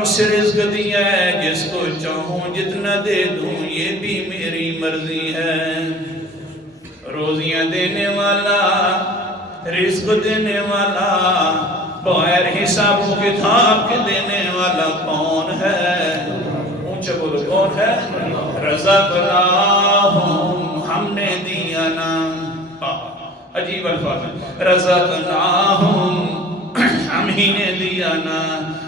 اس رزق دیا ہے جس کو چاہوں جتنا دے دوں یہ بھی میری مرضی ہے روزیاں دینے والا رزق دینے والا بغیر حساب و کتاب کے دینے والا کون ہے اونچا بولو کون ہے رزقناہم ہم نے دیا نا عجیب الفاظ رزقناہم ہم ہی نے دیا نا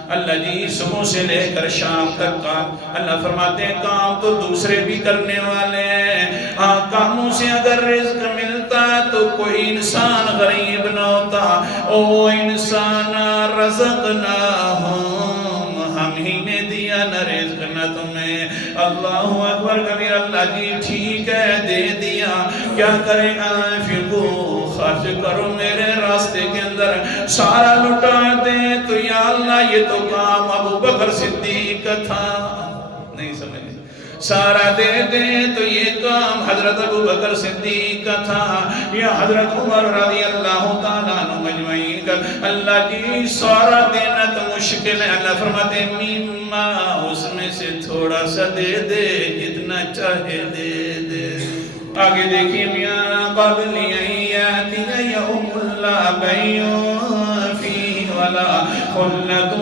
اللہ جی صبح سے لے کر شام تک کا اللہ فرماتے ہیں کام تو دوسرے بھی کرنے والے ہیں ہاں کاموں سے اگر رزق ملتا تو کوئی انسان غریب نہ ہوتا او انسان رزقناہم ہم ہی نے دیا نہ رزق نہ تمہیں اللہ اکبر کبیر اللہ جی ٹھیک ہے دے دیا کیا کریں انفقو خرچ کرو میرے راستے کے اندر سارا لٹا دیں تو یا اللہ یہ تو کام ابو بکر صدیق کا تھا نہیں سمجھ سارا دے دیں تو یہ کام حضرت ابو بکر صدیق کا تھا یا حضرت عمر رضی اللہ تعالیٰ عنہ مجمعین کا اللہ جی سارا دینا تو مشکل ہے اللہ فرماتے ہیں میمہ اس میں سے تھوڑا سا دے دے جتنا چاہے دے دے آگے دیکھیں میاں قبل یاتی یوم لا بیع فیہ ولا خلۃ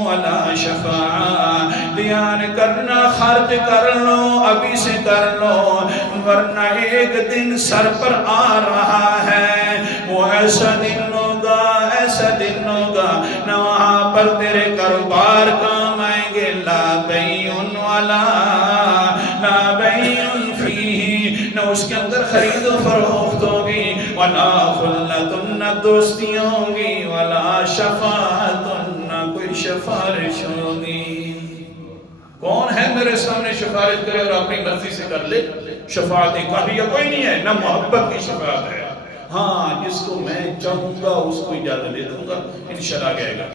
ولا شفاعہ دیان کرنا خرچ کر لو ابھی سے کر لو ورنہ ایک دن سر پر آ رہا ہے وہ ایسا دن ہوگا نہ وہاں پر تیرے کاروبار کام آئیں گے لا بیع ولا لا بیع فیہ نہ اس کے اندر خرید و فروخت ہوگی ولا خلۃ نہ دوستیاں ہوں گی ولا شفاعت نہ کوئی سفارش ہوگی کون ہے میرے سامنے سفارش کرے اور اپنی مرضی سے کر لے شفاعت قہریہ کوئی نہیں ہے نہ محبت کی شفاعت ہے ہاں جس کو میں چاہوں گا اس کو اجازت دے دوں گا انشاءاللہ آگے آئے گا